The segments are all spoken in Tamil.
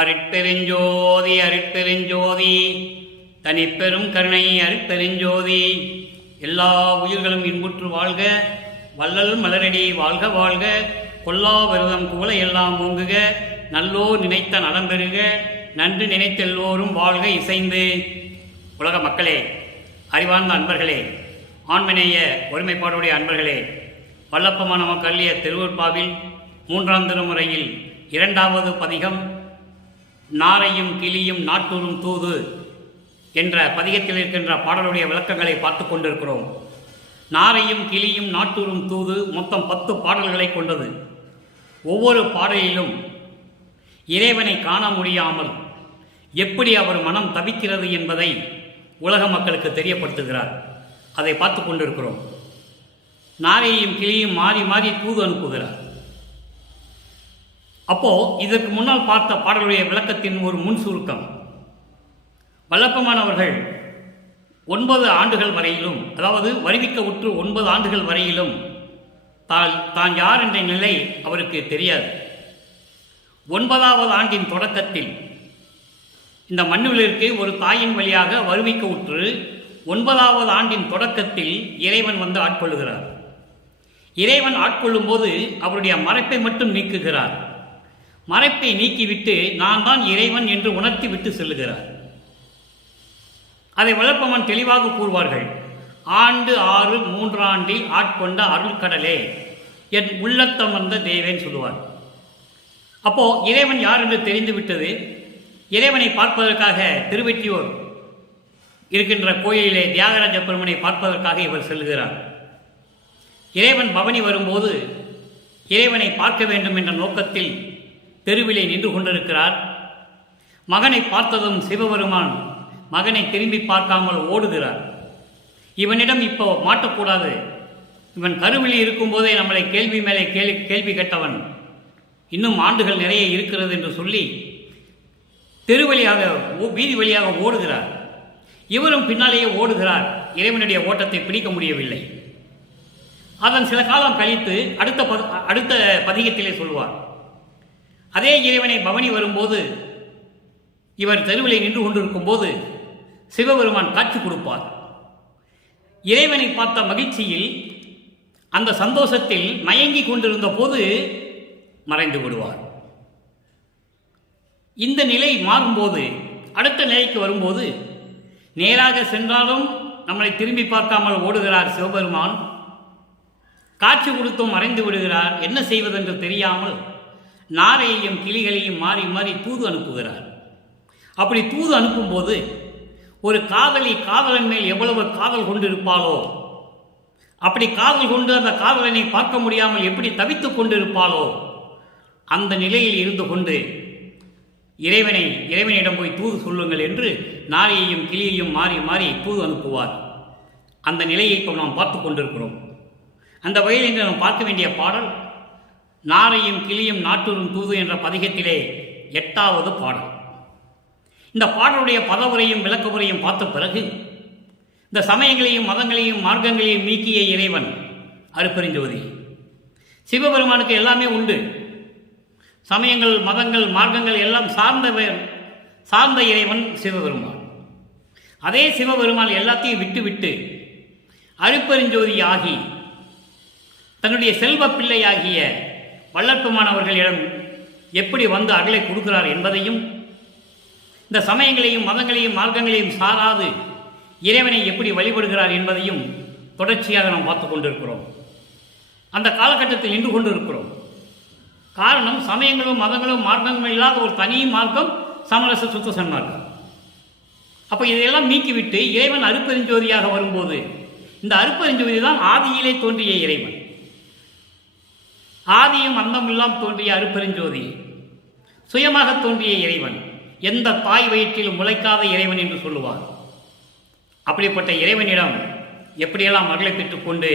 அருட்பெருஞ்சோதி அருட்பெருஞ்சோதி தனிப்பெரும் கருணை அருட்பெருஞ்சோதி. எல்லா உயிர்களும் இன்புற்று வாழ்க, வள்ளல் மலரடி வாழ்க வாழ்க, கொல்லா விரதம் குவலை எல்லாம் ஓங்குக, நல்லோ நினைத்த நலம் பெறுக, நன்று நினைத்தெல்லோரும் வாழ்க இசைந்து. உலக மக்களே, அறிவார்ந்த அன்பர்களே, ஆண்மநேய ஒருமைப்பாடுடைய அன்பர்களே, வல்லப்பமான நமக்கு அள்ளிய திருவருட்பாவில் 3ஆம் திருமுறையில் 2வது பதிகம் நாரையும் கிளியும் நாட்டூரும் தூது என்ற பதிகத்தில் இருக்கின்ற பாடலுடைய விளக்கங்களை பார்த்து கொண்டிருக்கிறோம். நாரையும் கிளியும் நாட்டூரும் தூது மொத்தம் 10 பாடல்களை கொண்டது. ஒவ்வொரு பாடலிலும் இறைவனை காண முடியாமல் எப்படி அவர் மனம் தவிக்கிறது என்பதை உலக மக்களுக்கு தெரியப்படுத்துகிறார். அதை பார்த்து கொண்டிருக்கிறோம். நாரையும் கிளியும் மாறி மாறி தூது அனுப்புகிறார். அப்போ இதற்கு முன்னால் பார்த்த பாடலுடைய விளக்கத்தின் ஒரு முன் சுருக்கம். வல்லப்பமானவர்கள் 9 ஆண்டுகள் வரையிலும், அதாவது வருவிக்க உற்று 9 ஆண்டுகள் வரையிலும் தான் யார் என்ற நிலை அவருக்கு தெரியாது. 9வது ஆண்டின் தொடக்கத்தில் இந்த மண்ணுலகிற்கு ஒரு தாயின் வழியாக வருவிக்க உற்று 9வது ஆண்டின் தொடக்கத்தில் இறைவன் வந்து ஆட்கொள்ளுகிறார். இறைவன் ஆட்கொள்ளும் போது அவருடைய மறைப்பை மட்டும் நீக்குகிறார். மறைப்பை நீக்கிவிட்டு நான் தான் இறைவன் என்று உணர்த்தி விட்டு செல்லுகிறார். அதை வளர்ப்பவன் தெளிவாக கூறுவார்கள். ஆண்டு 6 3ஆண்டில் ஆட்கொண்ட அருள்கடலே என் உள்ளத்தம் வந்த தேவேன் சொல்லுவார். அப்போ இறைவன் யார் என்று தெரிந்து விட்டது. இறைவனை பார்ப்பதற்காக திருவெற்றியூர் இருக்கின்ற கோயிலிலே தியாகராஜ பெருமனை பார்ப்பதற்காக இவர் செல்கிறார். இறைவன் பவனி வரும்போது இறைவனை பார்க்க வேண்டும் என்ற நோக்கத்தில் தெருவிலே நின்று கொண்டிருக்கிறார். மகனை பார்த்ததும் சிவபெருமான் மகனை திரும்பி பார்க்காமல் ஓடுகிறார். இவனிடம் இப்போ மாட்டக்கூடாது, இவன் கருவிழி இருக்கும்போதே நம்மளை கேள்வி மேலே கேள்வி கேட்டவன், இன்னும் ஆண்டுகள் நிறைய இருக்கிறது என்று சொல்லி தெருவழியாக வீதி வழியாக ஓடுகிறார். இவரும் பின்னாலேயே ஓடுகிறார். இறைவனுடைய ஓட்டத்தை பிடிக்க முடியவில்லை. அதன் சில காலம் கழித்து அடுத்த பதிகத்திலே சொல்வார். அதே இறைவனை பவனி வரும்போது இவர் தெருவிலே நின்று கொண்டிருக்கும் போது சிவபெருமான் காட்சி கொடுப்பார். இறைவனை பார்த்த மகிழ்ச்சியில், அந்த சந்தோஷத்தில் மயங்கி கொண்டிருந்த போது மறைந்து விடுவார். இந்த நிலை மாறும்போது அடுத்த நிலைக்கு வரும்போது நேராக சென்றாலும் நம்மளை திரும்பி பார்க்காமல் ஓடுகிறார் சிவபெருமான். காட்சி கொடுத்தும் மறைந்து விடுகிறார். என்ன செய்வதென்று தெரியாமல் நாரையையும் கிளிகளையும் மாறி மாறி தூது அனுப்புகிறார். அப்படி தூது அனுப்பும்போது ஒரு காதலி காதலன் மேல் எவ்வளவு காதல் கொண்டு இருப்பாளோ, அப்படி காதல் கொண்டு அந்த காதலனை பார்க்க முடியாமல் எப்படி தவித்துக் கொண்டு இருப்பாளோ, அந்த நிலையில் இருந்து கொண்டு இறைவனிடம் போய் தூது சொல்லுங்கள் என்று நாரையையும் கிளியையும் மாறி மாறி தூது அனுப்புவார். அந்த நிலையை இப்போ நாம் பார்த்து கொண்டிருக்கிறோம். அந்த வகையில் இன்று நாம் பார்க்க வேண்டிய பாடல் நாரையும் கிளியும் நாட்டூரும் தூது என்ற பதிகத்திலே 8வது பாடல். இந்த பாடலுடைய பதவுரையும் விளக்கவுரையும் பார்த்த பிறகு இந்த சமயங்களையும் மதங்களையும் மார்க்கங்களையும் நீக்கிய இறைவன் அருட்பெருஞ்சோதி. சிவபெருமானுக்கு எல்லாமே உண்டு. சமயங்கள் மதங்கள் மார்க்கங்கள் எல்லாம் சார்ந்த இறைவன் சிவபெருமான். அதே சிவபெருமான் எல்லாத்தையும் விட்டுவிட்டு அருட்பெருஞ்சோதி ஆகி தன்னுடைய செல்வ பிள்ளையாகிய வல்லற்பமானவர்களிடம் எப்படி வந்து அருளை கொடுக்கிறார் என்பதையும், இந்த சமயங்களையும் மதங்களையும் மார்க்கங்களையும் சாராது இறைவனை எப்படி வழிபடுகிறார் என்பதையும் தொடர்ச்சியாக நாம் பார்த்து கொண்டிருக்கிறோம். அந்த காலகட்டத்தில் நின்று கொண்டிருக்கிறோம். காரணம், சமயங்களும் மதங்களும் மார்க்கங்களும் இல்லாத ஒரு தனி மார்க்கம் சமரச சுத்த சன்மார்க்கம். அப்போ இதையெல்லாம் நீக்கிவிட்டு இறைவன் அருட்பெருஞ்சோதியாக வரும்போது இந்த அருட்பெருஞ்சோதி தான் ஆதியிலே தோன்றிய இறைவன். ஆதியும் அந்தமில்லாம் தோன்றிய அருட்பெருஞ்சோதி, சுயமாக தோன்றிய இறைவன், எந்த தாய் வயிற்றிலும் முளைக்காத இறைவன் என்று சொல்லுவார். அப்படிப்பட்ட இறைவனிடம் எப்படியெல்லாம் அருளை பெற்றுக்கொண்டு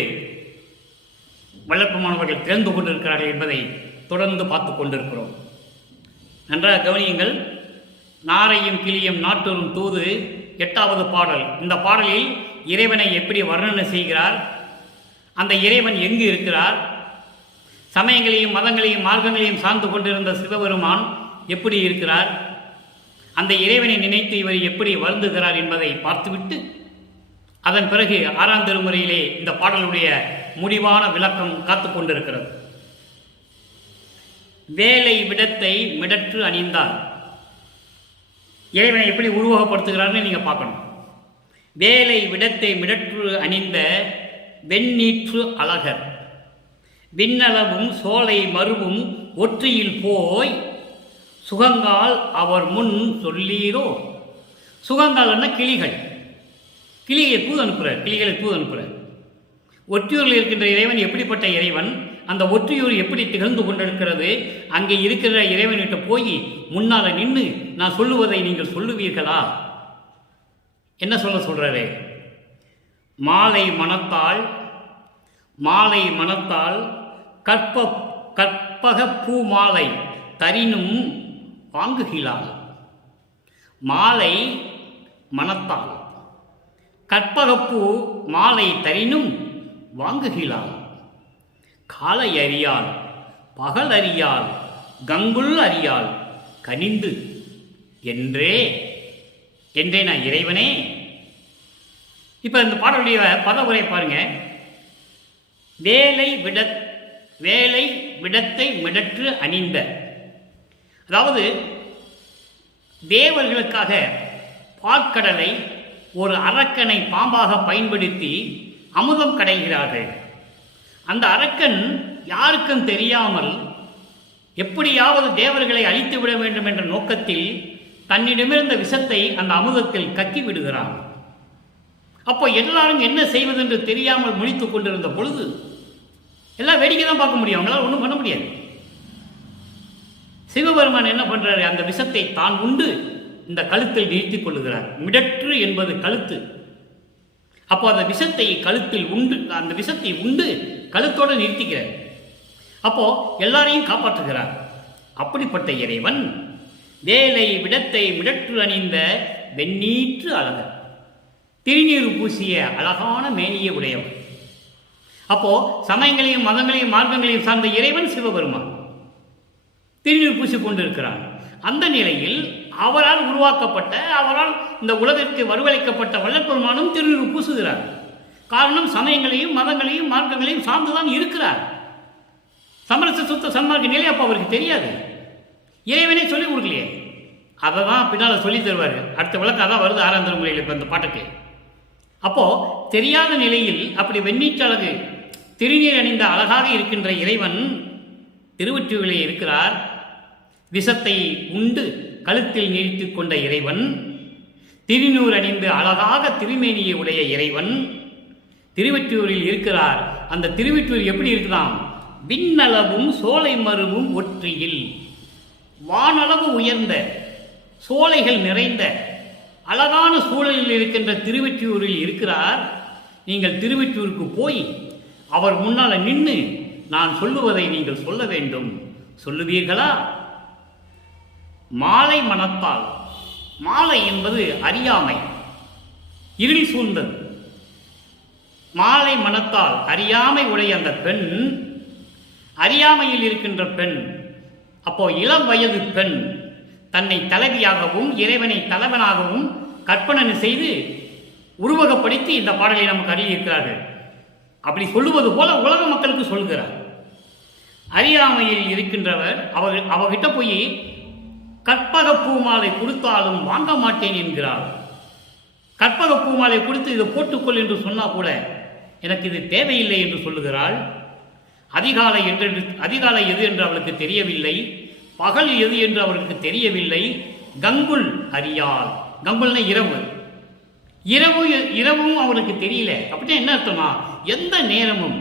வல்லற்பமானவர்கள் திறந்து கொண்டிருக்கிறார்கள் என்பதை தொடர்ந்து பார்த்து கொண்டிருக்கிறோம். நன்றாக கவனியுங்கள். நாரையும் கிளியும் நாட்டூரும் தூது 8வது பாடல். இந்த பாடலில் இறைவனை எப்படி வர்ணனை செய்கிறார், அந்த இறைவன் எங்கு இருக்கிறார், சமயங்களையும் மதங்களையும் மார்க்கங்களையும் சார்ந்து கொண்டிருந்த சிவபெருமான் எப்படி இருக்கிறார், அந்த இறைவனை நினைத்து இவர் எப்படி வருந்துகிறார் என்பதை பார்த்துவிட்டு அதன் பிறகு 6ஆம் திருமுறையிலே இந்த பாடலுடைய முடிவான விளக்கம் காத்து கொண்டிருக்கிறது. வேலை விடத்தை மிடற்று அணிந்தார். இறைவனை எப்படி உருவகப்படுத்துகிறார்னு நீங்க பார்க்கணும். வேலை விடத்தை மிடற்று அணிந்த வெண்ணீற்று அழகர் விண்ணளவும் சோலை மருவும் ஒற்றியில் போய் சுகங்கால் அவர் முன் சொல்லீரோ. சுகங்கால்னா கிளிகள், கிளியை தூது அனுப்புகிறார், கிளிகளை தூது அனுப்புகிறார். ஒற்றியூரில் இருக்கின்ற இறைவன் எப்படிப்பட்ட இறைவன், அந்த ஒற்றியூர் எப்படி திகழ்ந்து கொண்டிருக்கிறது, அங்கே இருக்கிற இறைவன்கிட்ட போய் முன்னால் நின்று நான் சொல்லுவதை நீங்கள் சொல்லுவீர்களா? என்ன சொல்றாரு? மாலை மனத்தால் மாலை மனத்தால் கற்பக பூ மாலை தரினும் வாங்குகிறாள். மாலை மனத்தால் கற்பகப்பூ மாலை தரினும் வாங்குகிறாள். காலை அறியாள் பகல் அறியாள் கங்குல் அறியாள் கனிந்து என்றே நான் இறைவனே. இப்ப இந்த பாடலுடைய பதவுரை பாருங்க. வேலை விடத்தை மிடற்று அணிந்த, அதாவது தேவர்களுக்காக பாற்கடலை ஒரு அரக்கனை பாம்பாக பயன்படுத்தி அமுதம் கடைகிறார்கள். அந்த அரக்கன் யாருக்கும் தெரியாமல் எப்படியாவது தேவர்களை அழித்து விட வேண்டும் என்ற நோக்கத்தில் தன்னிடமிருந்த விஷத்தை அந்த அமுதத்தில் கக்கி விடுகிறான். அப்போ எல்லாரும் என்ன செய்வதென்று தெரியாமல் முடித்துக் கொண்டிருந்த பொழுது எல்லாம் வேடிக்கை தான் பார்க்க முடியும், அவங்களால ஒன்றும் பண்ண முடியாது. சிவபெருமான் என்ன பண்றாரு, அந்த விஷத்தை தான் உண்டு இந்த கழுத்தில் நிறுத்திக் கொள்ளுகிறார். மிடற்று என்பது கழுத்து. அப்போ அந்த விஷத்தை கழுத்தில் உண்டு, அந்த விஷத்தை உண்டு கழுத்தோடு நிறுத்திக்கிறார். அப்போ எல்லாரையும் காப்பாற்றுகிறார். அப்படிப்பட்ட இறைவன் வேலை விடத்தை மிடற்று அணிந்த வெண்ணீற்று அழகர், திருநீர் பூசிய அழகான மேனியை உடையவர். அப்போ சமயங்களையும் மதங்களையும் மார்க்கங்களையும் சார்ந்த இறைவன் சிவபெருமான் திருநீர் பூசி கொண்டிருக்கிறார். அந்த நிலையில் அவரால் உருவாக்கப்பட்ட, அவரால் இந்த உலகிற்கு வரவழைக்கப்பட்ட வள்ளற்பெருமானும் திருநீர் பூசுகிறார். காரணம், சமயங்களையும் மதங்களையும் மார்க்கங்களையும் சார்ந்துதான் இருக்கிறார். சமரச சுத்த சன்மார்க்க நிலை அப்போ அவருக்கு தெரியாது, இறைவனே சொல்லிக் கொடுக்கலையே. அதை தான் பின்னால் சொல்லி தருவார். அடுத்த விளக்கம் அதான் வருது 6ஆம் திருமுறையில் இப்போ இந்த பாட்டுக்கு. அப்போ தெரியாத நிலையில் அப்படி வெண்ணீற்றழகு திருநீர் அணிந்த அழகாக இருக்கின்ற இறைவன் திருவொற்றியூரிலே இருக்கிறார். விஷத்தை உண்டு கழுத்தில் நிறுத்திக் கொண்ட இறைவன், திருநூறு அணிந்து அழகாக திருமேனியை உடைய இறைவன் திருவொற்றியூரில் இருக்கிறார். அந்த திருவொற்றியூர் எப்படி இருக்குதாம்? விண்ணளவும் சோலை மருவும் ஒற்றியில், வானளவு உயர்ந்த சோலைகள் நிறைந்த அழகான சூழலில் இருக்கின்ற திருவொற்றியூரில் இருக்கிறார். நீங்கள் திருவொற்றியூருக்கு போய் அவர் முன்னால் நின்று நான் சொல்லுவதை நீங்கள் சொல்ல வேண்டும், சொல்லுவீர்களா? மாலை மனத்தால், மாலை என்பது அறியாமை, இருள் சூழ்ந்தது. மாலை மனத்தால் அறியாமை உடைய அந்த பெண், அறியாமையில் இருக்கின்ற பெண், அப்போ இளம் வயது பெண் தன்னை தலைவியாகவும் இறைவனை தலைவனாகவும் கற்பனை செய்து உருவகப்படுத்தி இந்த பாடலை நமக்கு அறிவிக்கிறார்கள். அப்படி சொல்லுவது போல உலக மக்களுக்கு சொல்கிறார். அறியாமையில் இருக்கின்றவர் அவகிட்ட போய் கற்பக பூமாலை கொடுத்தாலும் வாங்க மாட்டேன் என்கிறார். கற்பக பூமாலை கொடுத்து இதை போட்டுக்கொள் என்று சொன்னா கூட எனக்கு இது தேவையில்லை என்று சொல்லுகிறாள். அதிகாலை எது என்று அவளுக்கு தெரியவில்லை, பகல் எது என்று அவருக்கு தெரியவில்லை. கங்குல் அறியாள், கங்குல்னா இரவு, இரவும் அவருக்கு தெரியல. அப்படின்னா என்ன அர்த்தமா? எந்த நேரமும்,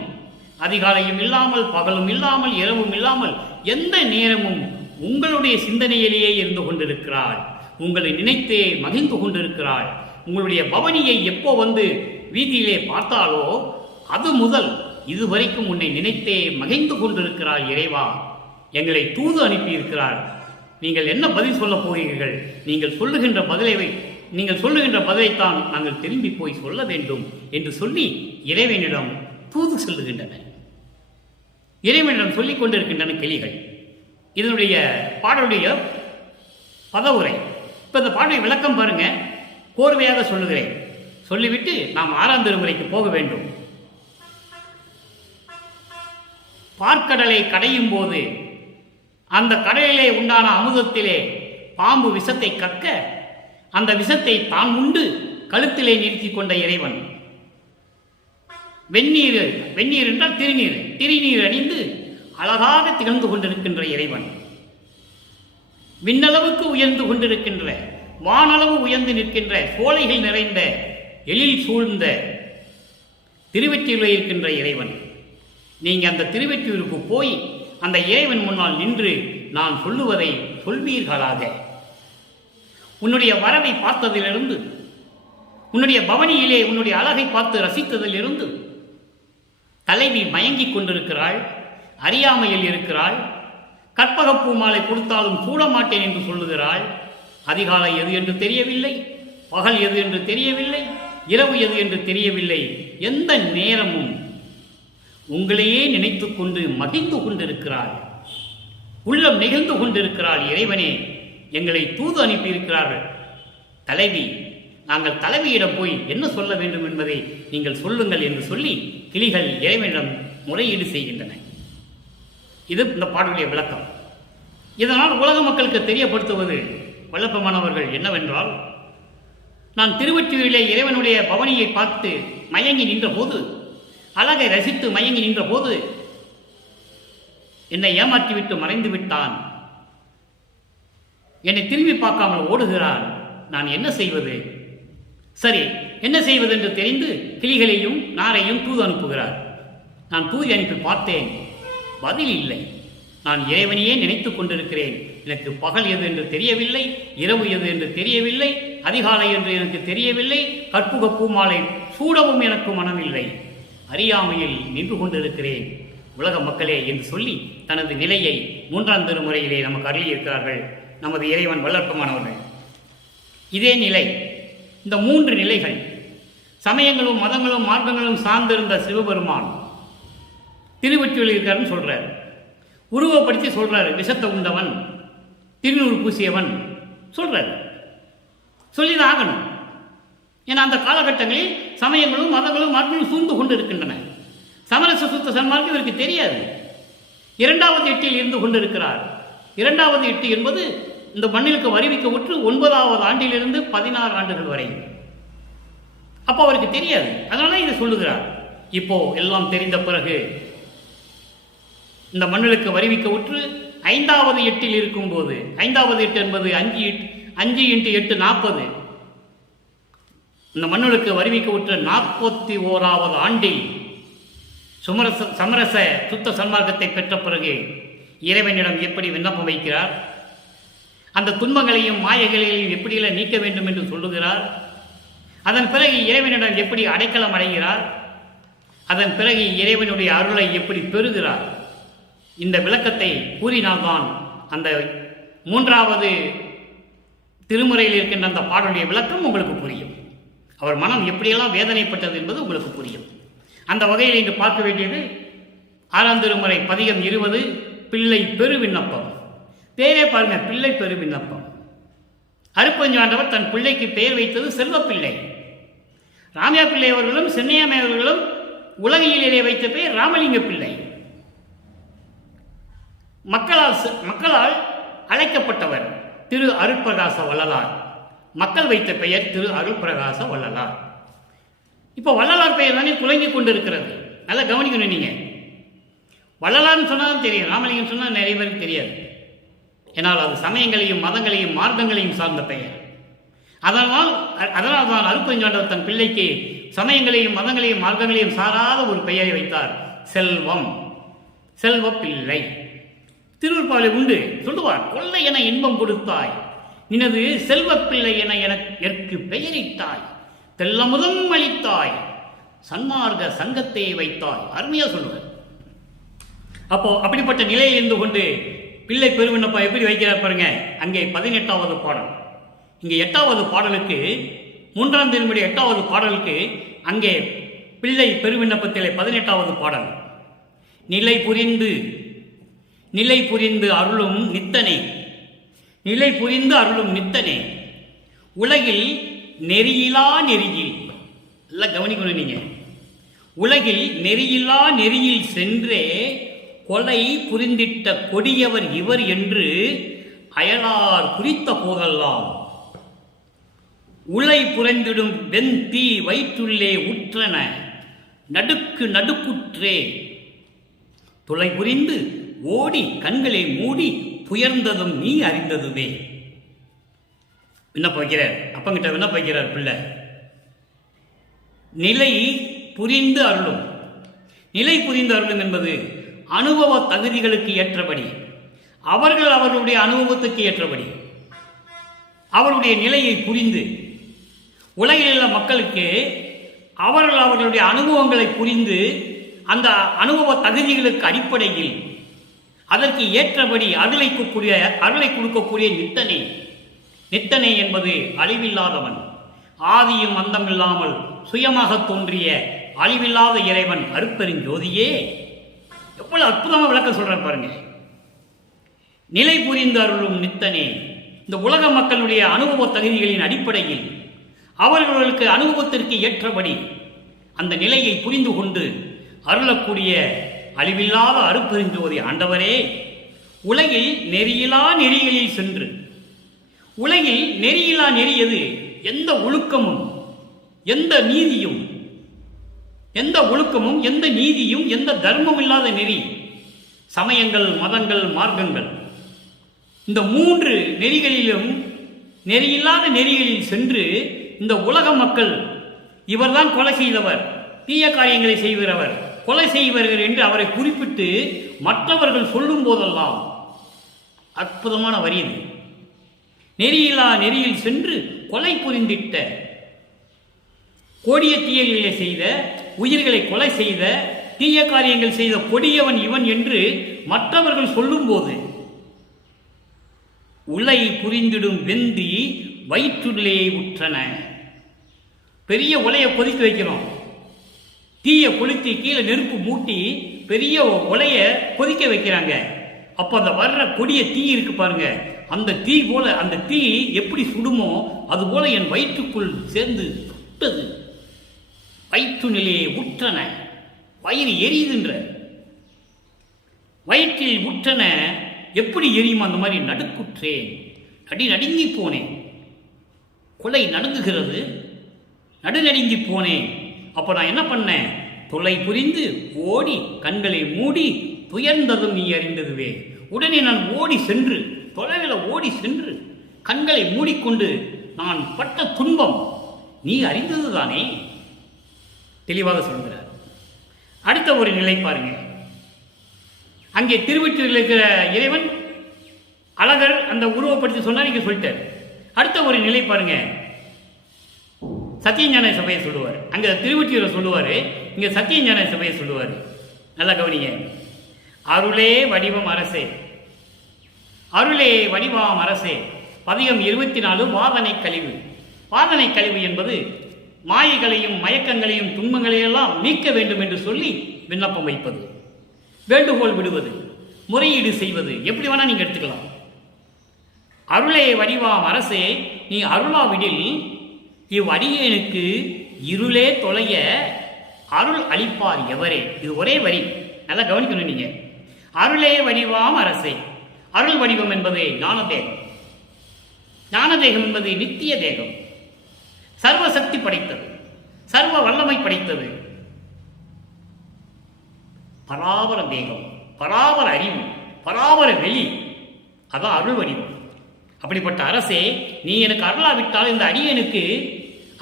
அதிகாலையும் இல்லாமல் பகலும் இல்லாமல் இரவும் இல்லாமல் எந்த நேரமும் உங்களுடைய சிந்தனையிலேயே இருந்து கொண்டிருக்கிறாள், உங்களை நினைத்தே மகிழ்ந்து கொண்டிருக்கிறாள். உங்களுடைய பவனியை எப்போ வந்து வீதியிலே பார்த்தாலோ அது முதல் இதுவரைக்கும் உன்னை நினைத்தே மகிழ்ந்து கொண்டிருக்கிறாள். இறைவா, எங்களை தூது அனுப்பியிருக்கிறார், நீங்கள் என்ன பதில் சொல்லப் போகிறீர்கள்? நீங்கள் சொல்லுகின்ற பதிலைத்தான் நாங்கள் திரும்பி போய் சொல்ல வேண்டும் என்று சொல்லி இறைவனிடம் தூது செல்லுகின்றன. இறைவனிடம் சொல்லிக் கொண்டிருக்கின்றன கிளிகள். இதனுடைய பாடலுடைய பதவுரை. இப்போ இந்த பாடலை விளக்கம் பாருங்க, கோர்வையாக சொல்லுகிறேன். சொல்லிவிட்டு நாம் 6ஆம் திருமுறைக்கு போக வேண்டும். பார்க்கடலை கடையும் போது அந்த கடலிலே உண்டான அமுதத்திலே பாம்பு விஷத்தை கக்க அந்த விஷத்தை தான் உண்டு கழுத்திலே நிறுத்தி கொண்ட இறைவன். வெந்நீர் என்றால் திருநீர் அணிந்து அழகாக திகழ்ந்து கொண்டிருக்கின்ற இறைவன். விண்ணளவுக்கு உயர்ந்து கொண்டிருக்கின்ற, வானளவு உயர்ந்து நிற்கின்ற, சோலைகள் நிறைந்த, எழில் சூழ்ந்த திருவெற்றியூரில் இருக்கின்ற இறைவன். நீங்க அந்த திருவெற்றியூருக்கு போய் அந்த இறைவன் முன்னால் நின்று நான் சொல்லுவதை சொல்வீர்களாக. உன்னுடைய வரவை பார்த்ததிலிருந்து, உன்னுடைய பவனியிலே உன்னுடைய அழகை பார்த்து ரசித்ததிலிருந்து தலைவி மயங்கிக் கொண்டிருக்கிறாள், அறியாமையில் இருக்கிறாள். கற்பகப்பூ மாலை கொடுத்தாலும் சூட மாட்டேன் என்று சொல்லுகிறாள். அதிகாலை எது என்று தெரியவில்லை, பகல் எது என்று தெரியவில்லை, இரவு எது என்று தெரியவில்லை. எந்த நேரமும் உங்களையே நினைத்து கொண்டு மகிழ்ந்து கொண்டிருக்கிறாள், உள்ளம் நெகிழ்ந்து கொண்டிருக்கிறாள். இறைவனே, எங்களை தூது அனுப்பியிருக்கிறார்கள். தலைவி, நாங்கள் தலைவியிடம் போய் என்ன சொல்ல வேண்டும் என்பதை நீங்கள் சொல்லுங்கள் என்று சொல்லி கிளிகள் இறைவனிடம் முறையீடு செய்கின்றன. இது இந்த பாடலுடைய விளக்கம். இதனால் உலக மக்களுக்கு தெரியப்படுத்துவது வல்லப்பமானவர்கள் என்னவென்றால், நான் திருவொற்றியூரிலே இறைவனுடைய பவனியை பார்த்து மயங்கி நின்ற போது, அழகை ரசித்து மயங்கி நின்ற போது என்னை ஏமாற்றிவிட்டு மறைந்து விட்டான், என்னை திரும்பி பார்க்காமல் ஓடுகிறான். நான் என்ன செய்வது? சரி, என்ன செய்வது என்று தெரிந்து கிளிகளையும் நாரையும் தூது அனுப்புகிறார். நான் தூது அனுப்பி பார்த்தேன், பதில் இல்லை. நான் இறைவனையே நினைத்துக் கொண்டிருக்கிறேன். எனக்கு பகல் எது என்று தெரியவில்லை, இரவு எது என்று தெரியவில்லை, அதிகாலை என்று எனக்கு தெரியவில்லை, கற்புக பூமாலை சூடவும் எனக்கு மனமில்லை. அறியாமையில் நின்று கொண்டிருக்கிறேன் உலக மக்களே என்று சொல்லி தனது நிலையை 3ஆம் திருமுறையிலே நமக்கு அருளியிருக்கிறார்கள் நமது இறைவன் வல்லற்பமானவர்கள். இதே நிலை, இந்த 3 நிலைகள், சமயங்களும் மதங்களும் மார்க்கங்களும் சார்ந்திருந்த சிவபெருமான் திருவொற்றியூரில் இருக்காருன்னு சொல்றார். உருவப்படுத்தி சொல்றாரு. விஷத்தை உண்டவன், திருநூறு பூசியவன் சொல்றாரு. சொல்லிதான் ஆகணும். ஏன்னா அந்த காலகட்டங்களில் சமயங்களும் மதங்களும் மார்க்கங்களும் சூழ்ந்து கொண்டு இருக்கின்றன. சமரச சுத்த சன்மார்க்கம் இவருக்கு தெரியாது. 2வது எட்டில் இருந்து கொண்டிருக்கிறார். 2வது எட்டு என்பது இந்த மண்ணிற்கு வருவிக்க உற்று 9வது ஆண்டிலிருந்து 16 ஆண்டுகள் வரை. அப்போ அவருக்கு தெரியாது. அதனால இதை சொல்லுகிறார். இப்போ எல்லாம் தெரிந்த பிறகு இந்த மண்ணிற்கு வருவிக்க உற்று 5வது எட்டில் இருக்கும் போது, 5வது எட்டு என்பது 5 × 8 40, இந்த மண்ணுக்கு வருவிக்க உற்ற 41வது ஆண்டில் சமரச சுத்த சன்மார்க்கத்தை பெற்ற பிறகு இறைவனிடம் எப்படி விண்ணப்பம் வைக்கிறார், அந்த துன்பங்களையும் மாயைகளையும் எப்படியெல்லாம் நீக்க வேண்டும் என்று சொல்லுகிறார். அதன் பிறகு இறைவனிடம் எப்படி அடைக்கலம் அடைகிறார், அதன் பிறகு இறைவனுடைய அருளை எப்படி பெறுகிறார். இந்த விளக்கத்தை கூறினால்தான் அந்த 3வது திருமுறையில் இருக்கின்ற அந்த பாடலுடைய விளக்கம் உங்களுக்கு புரியும். அவர் மனம் எப்படியெல்லாம் வேதனைப்பட்டது என்பது உங்களுக்கு புரியும். அந்த வகையில் இன்று பார்க்க வேண்டியது 6ஆம் திருமுறை பதிகம் 20 பிள்ளை பெரு விண்ணப்பம். பேரே பாருங்க, பிள்ளை பெரு விண்ணப்பம். அருட்பெருஞ்சாண்டவர் தன் பிள்ளைக்கு பெயர் வைத்தது செல்வப்பிள்ளை. ராமையா பிள்ளை அவர்களும் சென்னையாமை அவர்களும் உலகிலே வைத்த பெயர் ராமலிங்க பிள்ளை. மக்களால் அழைக்கப்பட்டவர் திரு அருட்பிரகாச வள்ளலார். மக்கள் வைத்த பெயர் திரு அருட்பிரகாச வள்ளலார். இப்போ வள்ளலார் பெயர் தானே துலங்கி கொண்டிருக்கிறது. நல்லா கவனிக்கணும். நீங்க வள்ளலார்னு சொன்னாலும் தெரியும், ராமலிங்கம் சொன்னால் நிறைய பேருக்கு தெரியாது. ஏன்னால் அது சமயங்களையும் மதங்களையும் மார்க்கங்களையும் சார்ந்த பெயர். அதனால் தான் அருட்பெருஞ்சாண்டவர் தன் பிள்ளைக்கு சமயங்களையும் மதங்களையும் மார்க்கங்களையும் சாராத ஒரு பெயரை வைத்தார், செல்வம், செல்வ பிள்ளை. திருவருட்பாவிலே உண்டு சொல்லுவார், கொள்ளை என இன்பம் கொடுத்தாய், நினது செல்வப்பிள்ளை என எனக்கு பெயரிட்டாய், தெல்லமுதம் அளித்தாய், சன்மார்க்க சங்கத்தை வைத்தாய். அருமையா சொல்லுவார். அப்போ அப்படிப்பட்ட நிலையில் இருந்து கொண்டு பிள்ளை பெருவிண்ணப்பா எப்படி வைக்கிறார் பாருங்க. அங்கே 18வது பாடல், இங்கே 8வது பாடலுக்கு 3ஆம் திருமுறை 8வது பாடலுக்கு அங்கே பிள்ளை பெருவிண்ணப்பத்திலே 18வது பாடல். நிலை புரிந்து அருளும் நித்தனை, நிலை புரிந்து அருளும் நித்தனே உலகில் நெறியிலா நெறியில் எல்லாம் கவனிக்கணும் நீங்க. உலகில் நெறியில்லா நெறியில் சென்றே கொலை புரிந்திட்ட கொடியவர் இவர் என்று அயலார் குறித்த போதெல்லாம் உலை புரைந்திடும் வெண்தீ வயிற்றுள்ளே உற்றன நடுக்கு நடுக்குற்றே துளை புரிந்து ஓடி கண்களை மூடி புயர்ந்ததும் நீ அறிந்ததுவே. விண்ணப்ப வைக்கிறார், அப்பங்கிட்ட விண்ணப்ப வைக்கிறார் பிள்ளை. நிலை புரிந்து அருளும். நிலை புரிந்து அருளும் என்பது அனுபவ தகுதிகளுக்கு ஏற்றபடி, அவர்கள் அவர்களுடைய அனுபவத்துக்கு ஏற்றபடி அவருடைய நிலையை புரிந்து, உலகில் உள்ள மக்களுக்கு அவர்கள் அவர்களுடைய அனுபவங்களை புரிந்து அந்த அனுபவ தகுதிகளுக்கு அடிப்படையில் அதற்கு ஏற்றபடி அருளை கொடுக்கக்கூடிய நித்தனை. நித்தனை என்பது அழிவில்லாதவன், ஆதியும் அந்தமில்லாமல் சுயமாக தோன்றிய அழிவில்லாத இறைவன் அருட்பெருஞ்சோதியே. எவ்வளவு அற்புதமாக விளக்கம் சொல்றார் பாருங்க. நிலை புரிந்து அருளும் நித்தனே, இந்த உலக மக்களுடைய அனுபவ தகுதிகளின் அடிப்படையில் அவர்களுக்கு அனுபவத்திற்கு ஏற்றபடி அந்த நிலையை புரிந்து கொண்டு அருளக்கூடிய அழிவில்லாத அருட்பெருஞ்சோதி ஆண்டவரே, உலகில் நெறியிலா நெறிகளில் சென்று, உலகில் நெறியிலா நெறியது எந்த ஒழுக்கமும் எந்த நீதியும், எந்த ஒழுக்கமும் எந்த நீதியும் எந்த தர்மம் இல்லாத நெறி, சமயங்கள் மதங்கள் மார்க்கங்கள், இந்த மூன்று நெறிகளிலும் நெறியில்லாத நெறிகளில் சென்று இந்த உலக மக்கள் இவர்தான் கொலை செய்தவர், தீய காரியங்களை செய்கிறவர், கொலை செய்வர்கள் என்று அவரை குறிப்பிட்டு மற்றவர்கள் சொல்லும் போதெல்லாம் அற்புதமான வரி இது. நெறியில்லா நெறியில் சென்று கொலை புரிந்திட்ட, கொடிய தீயங்களை செய்த, உயிர்களை கொலை செய்த, தீய காரியங்கள் செய்த கொடியவன் இவன் என்று மற்றவர்கள் சொல்லும்போது உலை புரிந்திடும் வெந்தி வயிற்றுள்ளே உற்றன. பெரிய உலையை கொதிக்க வைக்கிறோம், தீயை கொளுத்தி கீழே நெருப்பு மூட்டி பெரிய உலைய கொதிக்க வைக்கிறாங்க. அப்போ அந்த வர்ற கொடிய தீ இருக்கு பாருங்க, அந்த தீ போல, அந்த தீ எப்படி சுடுமோ அது போல என் வயிற்றுக்குள் சேர்ந்து சுட்டது. வயிற்று நிலையை உற்றன, வயிறு எரியுதுன்ற, வயிற்றில் உற்றன எப்படி எரியும் அந்த மாதிரி நடுக்குற்றேன், நடுங்கி போனேன். கொலை நடுங்குகிறது, நடுநடுங்கி போனேன். அப்போ நான் என்ன பண்ணேன்? தொலை புரிந்து ஓடி கண்களை மூடி துயர்ந்ததும் நீ அறிந்ததுவே. உடனே நான் ஓடி சென்று, தொலைவில் ஓடி சென்று கண்களை மூடிக்கொண்டு நான் பட்ட துன்பம் நீ அறிந்தது தானே. தெளிவாக சொல்கிறார். அடுத்த ஒரு நிலை பாருங்க. அங்கே திருவொற்றியூரில் இருக்கிற இறைவன் அழகர் அந்த உருவப்படுத்தி சொன்னார், இங்கே சொல்லிட்டார். அடுத்த ஒரு நிலை பாருங்க, சத்தியஞான சபையை சொல்லுவார். அங்கே திருவொற்றியூரை சொல்லுவார், இங்கே சத்தியஞான சபையை சொல்லுவார். நல்லா கவனிங்க. அருளே வடிவம் அரசே, அருளே வடிவாம் அரசே. பதிகம் 24 வாதனை கழிவு. வாதனை கழிவு என்பது மாயைகளையும் மயக்கங்களையும் துன்பங்களையெல்லாம் நீக்க வேண்டும் என்று சொல்லி விண்ணப்பம் வைப்பது, வேண்டுகோள் விடுவது, முறையீடு செய்வது, எப்படி வேணா நீங்க எடுத்துக்கலாம். அருளே வடிவாம் அரசே, நீ அருளாவிடில் இவ்வடியேனுக்கு இருளே தொலைய அருள் அளிப்பார் எவரே. இது ஒரே வரி, நல்லா கவனிக்கணும் நீங்க. அருளே வடிவாம் அரசே. அருள் வடிவம் என்பது ஞான தேகம். ஞான தேகம் என்பது நித்திய தேகம், சர்வசக்தி படைத்தது, சர்வ வல்லமை படைத்தது, பராபர தேகம், பராபர அறிவு, பராபர வெளி, அதான் அருள் வடிவம். அப்படிப்பட்ட அரசே, நீ எனக்கு அருளாவிட்டால் இந்த அடியனுக்கு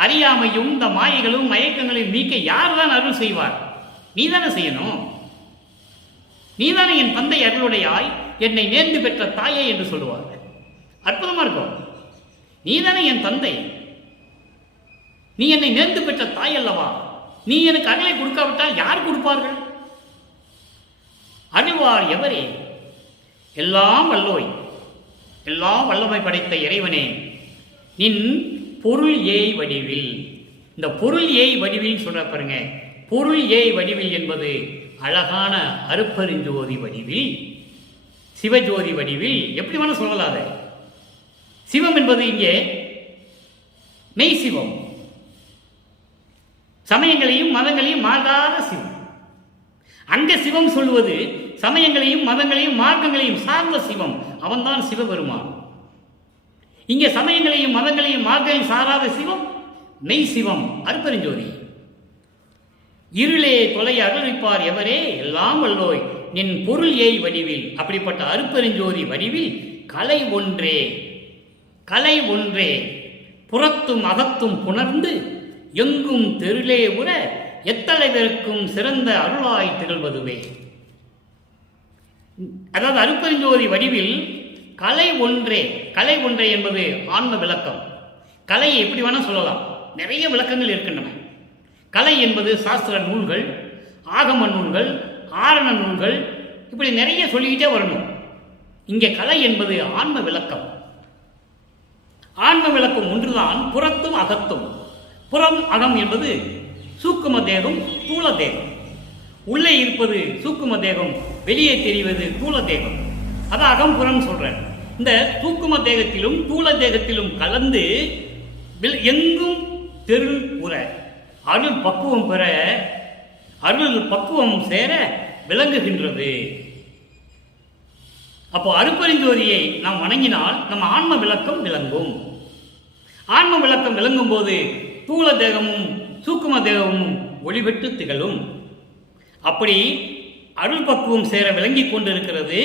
அறியாமையும் இந்த மாயைகளும் மயக்கங்களையும் நீக்க யார் தான் அருள் செய்வார்? நீதானே செய்யணும். நீதானே என் தந்தை அருளுடையாய் என்னை நேர்ந்து பெற்ற தாயே என்று சொல்லுவார். அற்புதமா இருக்கும். நீதானே என் தந்தை, நீ என்னை நேர்ந்து பெற்ற தாய் அல்லவா? நீ எனக்கு அருளை கொடுக்காவிட்டால் யார் கொடுப்பார்கள்? அறிவார் எவரே? எல்லாம் வல்லோய், எல்லாம் வல்லமை படைத்த இறைவனே, நின் பொருள் ஏய் வடிவில். இந்த பொருள் ஏய் வடிவில் சொல்ற பாருங்க. பொருள் ஏய் வடிவில் என்பது அழகான அருட்பெருஞ்சோதி வடிவில், சிவஜோதி வடிவில், எப்படி வேணா சொல்லலாத. சிவம் என்பது இங்கே மெய் சிவம், சமயங்களையும் மதங்களையும் மாறாத சிவம். அங்க சிவம் சொல்லுவது சமயங்களையும் மதங்களையும் மார்க்கங்களையும் சார்ந்த சிவம், அவன்தான் சிவபெருமான். இங்கே சமயங்களையும் மதங்களையும் மார்க்கங்களையும் சாராத சிவம் மெய் சிவம், அருட்பெருஞ்சோதி. இருளே தொலை அருளிப்பார் எவரே எல்லாம் வல்லோய் நின் பொருள் ஏய் வடிவில். அப்படிப்பட்ட அருட்பெருஞ்சோதி வடிவில் கலை ஒன்றே, கலை ஒன்றே புறத்தும் அகத்தும் புணர்ந்து எங்கும் தெருளே உற எத்தலைவருக்கும் சிறந்த அருளாய் திகழ்வதுவே. அதாவது அருட்பெருஞ்சோதி வடிவில் கலை ஒன்றே, கலை ஒன்றே என்பது ஆன்ம விளக்கம். கலையை எப்படி வேணா சொல்லலாம், நிறைய விளக்கங்கள் இருக்கின்றன. கலை என்பது சாஸ்திர நூல்கள், ஆகம நூல்கள், ஆரண நூல்கள், இப்படி நிறைய சொல்லிக்கிட்டே வரணும். இங்கே கலை என்பது ஆன்ம விளக்கம். ஆன்ம விளக்கம் ஒன்றுதான் புறத்தும் அகத்தும். புறம் அகம் என்பது சூக்கும தேகம், தூள தேகம். உள்ளே இருப்பது சூக்கும தேகம், வெளியே தெரிவது தூள தேகம். அதான் அகம் புறம் சொல்றேன். இந்த சூக்கும தேகத்திலும் தூள தேகத்திலும் கலந்து எங்கும் தெருள் உற அருள் பக்குவம் பெற, அருள் பக்குவம் சேர விளங்குகின்றது. அப்போ அருட்பெருஞ்சோதியை நாம் வணங்கினால் நம்ம ஆன்ம விளக்கம் விளங்கும். ஆன்ம விளக்கம் விளங்கும் போது தூள தேகமும் சூக்கும தேகமும் ஒளிபெற்று திகழும். அப்படி அருள் பக்குவம் சேர விளங்கி கொண்டிருக்கிறது.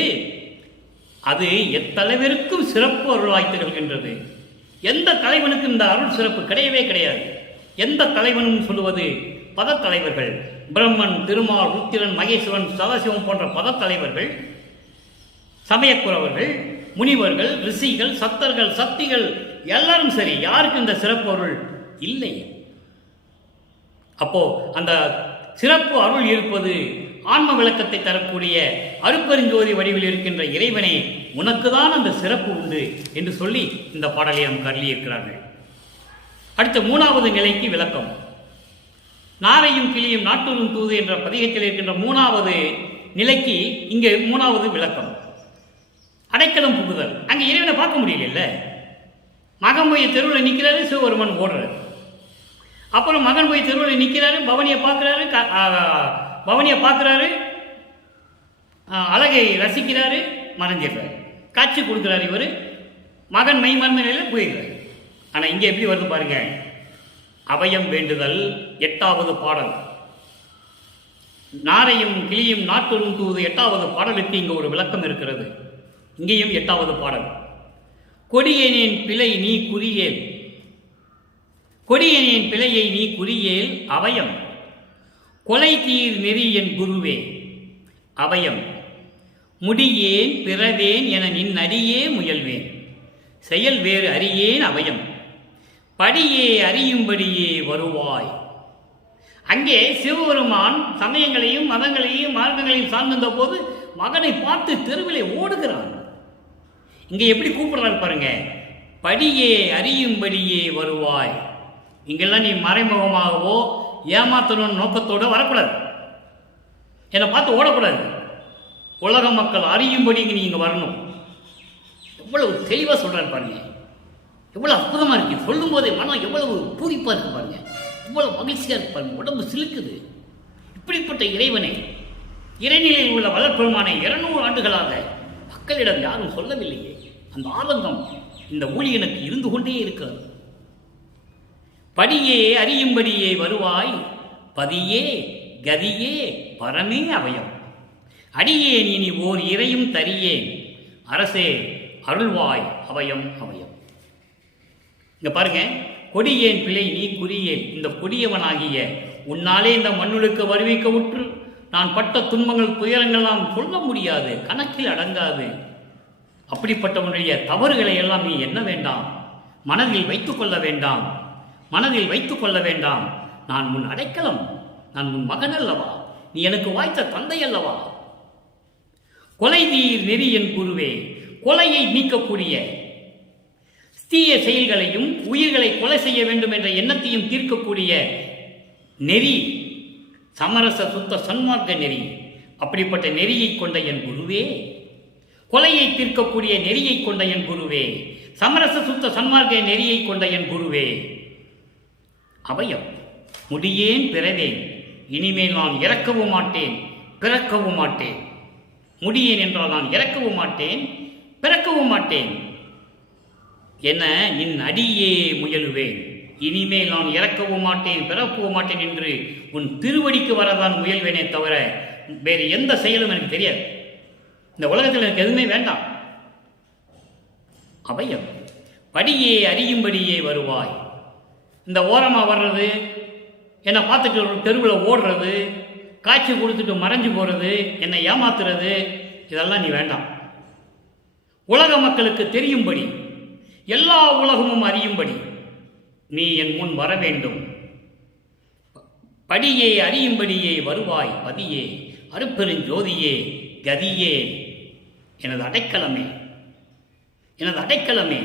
அது எத்தலைவருக்கும் சிறப்பு அருளாய் திகழ்கின்றது. எந்த தலைவனுக்கும் இந்த அருள் சிறப்பு கிடையவே கிடையாது. எந்த தலைவனும் சொல்லுவது பதத்தலைவர்கள், பிரம்மன், திருமால், ருத்திரன், மகேஸ்வரன், சதாசிவம் போன்ற பதத்தலைவர்கள், சமயக்குறவர்கள், முனிவர்கள், ரிஷிகள், சத்தர்கள், சக்திகள் எல்லாரும் சரி, யாருக்கும் இந்த சிறப்பு அருள் இல்லை. அப்போ அந்த சிறப்பு அருள் இருப்பது ஆன்ம விளக்கத்தை தரக்கூடிய அருட்பெருஞ்சோதி வடிவில் இருக்கின்ற இறைவனை, உனக்குதான் அந்த சிறப்பு உண்டு என்று சொல்லி இந்த பாடலை நமக்கு அருளியிருக்கிறார்கள். அடுத்த மூணாவது நிலைக்கு விளக்கம். நாரையும் கிளியும் நாட்டூரும் தூது என்ற பதிகத்தில் இருக்கின்ற மூணாவது நிலைக்கு இங்கே மூணாவது விளக்கம். அடைக்கலம் புகுதல். அங்கே இறைவனை பார்க்க முடியல. மகன் போய் தெருவில் நிற்கிறாரு, சிவபெருமன் ஓடுறாரு. அப்புறம் மகன் போய் தெருவில் நிற்கிறாரு, பவனியை பார்க்குறாரு, அழகை ரசிக்கிறாரு, மறைஞ்சிடுறாரு. காட்சி கொடுக்குறாரு. இவர் மகன் மெய் மறந்த நிலையில் போயிடுறாரு. ஆனால் இங்கே எப்படி வருது பாருங்க. அபயம் வேண்டுதல் 8வது பாடல். நாரையும் கிளியும் நாட்டூரும் தூது 8வது பாடலுக்கு இங்கே ஒரு விளக்கம் இருக்கிறது. இங்கேயும் 8வது பாடல். கொடியேனின் பிழை நீ குறியேல், கொடியேனின் பிழையை நீ குறியேல் அபயம். கொலை தீர் நெறி என் குருவே அபயம். முடியேன் பிறவேன் என நின் அடியே முயல்வேன், செயல் வேறு அறியேன் அபயம். படியே அறியும்படியே வருவாய். அங்கே சிவபெருமான் சமயங்களையும் மதங்களையும் மார்க்கங்களையும் சார்ந்திருந்த போது மகனை பார்த்து தெருவிலே ஓடுகிறான். இங்கே எப்படி கூப்பிடுறாரு பாருங்க. படியே அறியும்படியே வருவாய். இங்கெல்லாம் நீ மறைமுகமாகவோ ஏமாத்தணும் நோக்கத்தோடு வரக்கூடாது. என்னை பார்த்து ஓடக்கூடாது. உலக மக்கள் அறியும்படி நீ இங்கே வரணும். எவ்வளவு தெளிவாக சொல்கிறாரு பாருங்க. எவ்வளோ அற்புதமாக இருக்கு. சொல்லும் போதே மனம் எவ்வளவு பூரிப்பாக இருக்கு பாருங்க. எவ்வளவு மகிழ்ச்சியாக இருக்கு பாருங்க. உடம்பு சிலுக்குது. இப்படிப்பட்ட இறைவனை, இறைநிலையில் உள்ள வளர்ப்பெருமானை 200 ஆண்டுகளாக மக்களிடம் யாரும் சொல்லவில்லையே. அந்த ஆதங்கம் இந்த ஊழியனுக்கு இருந்து கொண்டே இருக்கிறது. படியே அறியும்படியே வருவாய், பதியே கதியே பரமே அபயம். அடியேன் இனி ஓர் இறையும் தரியேன், அரசே அருள்வாய் அபயம் அபயம். இங்க பாருங்க. கொடியேன் பிழை நீ குறியேன். இந்த கொடியவனாகிய உன்னாலே இந்த மண்ணுக்கு வருவிக்க உற்று நான் பட்ட துன்பங்கள் துயரங்கள் நாம் சொல்ல முடியாது, கணக்கில் அடங்காது. அப்படிப்பட்டவனுடைய தவறுகளை எல்லாம் நீ என்ன வேண்டாம், மனதில் வைத்துக் கொள்ள வேண்டாம், மனதில் வைத்துக் கொள்ள வேண்டாம். நான் முன் அடைக்கலம், நான் முன் மகன் அல்லவா, நீ எனக்கு வாய்த்த தந்தை அல்லவா. கொலை தீர் நெறி என் குருவே. கொலையை நீக்கக்கூடிய தீய செயல்களையும் உயிர்களை கொலை செய்ய வேண்டும் என்ற எண்ணத்தையும் தீர்க்கக்கூடிய நெறி, சமரச சுத்த சன்மார்க்க நெறி. அப்படிப்பட்ட நெறியை கொண்ட என் குருவே, கொலையை தீர்க்கக்கூடிய நெறியை கொண்ட என் குருவே, சமரச சுத்த சன்மார்க்க நெறியை கொண்ட என் குருவே. அபயம். முடியேன் பிறவேன், இனிமேல் நான் இறக்கவும் மாட்டேன், பிறக்கவும் மாட்டேன். முடியேன் என்றால் நான் இறக்கவும் மாட்டேன், பிறக்கவும் மாட்டேன். என நின் அடியே முயலுவேன். இனிமேல் நான் இறக்கவும் மாட்டேன், பிறக்கவும் மாட்டேன் என்று உன் திருவடிக்கு வரதான் முயல்வேனே தவிர வேறு எந்த செயலும் எனக்கு தெரியாது. இந்த உலகத்தில் எனக்கு எதுவுமே வேண்டாம். அபயம். படியே அறியும்படியே வருவாய். இந்த ஓரமாக வர்றது, என்னை பார்த்துட்டு தெருவில் ஓடுறது, காட்சி கொடுத்துட்டு மறைஞ்சு போகிறது, என்னை ஏமாத்துறது, இதெல்லாம் நீ வேண்டாம். உலக மக்களுக்கு தெரியும்படி, எல்லா உலகமும் அறியும்படி நீ என் முன் வர வேண்டும். படியே அறியும்படியே வருவாய் பதியே, அருப்பெருஞ்சோதியே, கதியே, எனது அடைக்கலமே, எனது அடைக்கலமே,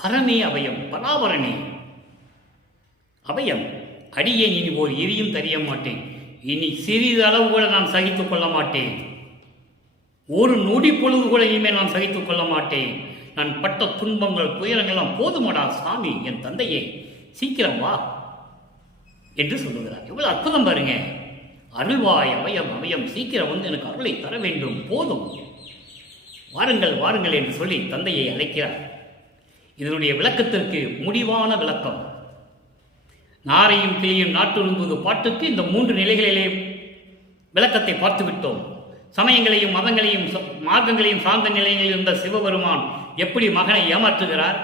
பரமே அபயம், பராபரனே. அபயம். அடியேன் இனி ஓர் எரியும் தெரிய மாட்டேன். இனி சிறிதளவு கூட நான் சகித்துக் கொள்ள மாட்டேன். ஒரு நொடி பொழுது கூட இனிமேல் நான் சகித்துக் கொள்ள மாட்டேன். நான் பட்ட துன்பங்கள் துயரங்கள்லாம் போதுமடா சாமி, என் தந்தையே சீக்கிரம் வா என்று சொல்லுகிறார். எவ்வளவு அற்புதம் பாருங்க. அருள்வாய் அபயம், அபயம், சீக்கிரம் வந்து எனக்கு அருளை தர வேண்டும், போதும், வாருங்கள் வாருங்கள் என்று சொல்லி தந்தையை அழைக்கிறார். இதனுடைய விளக்கத்திற்கு முடிவான விளக்கம். நாரையும் கிளியும் நாட்டுரும்புவது பாட்டுக்கு இந்த 3 நிலைகளிலே விளக்கத்தை பார்த்துவிட்டோம். சமயங்களையும் மதங்களையும் மார்க்கங்களையும் சார்ந்த நிலையில் இருந்த சிவபெருமான் எப்படி மகனை ஏமாற்றுகிறார்,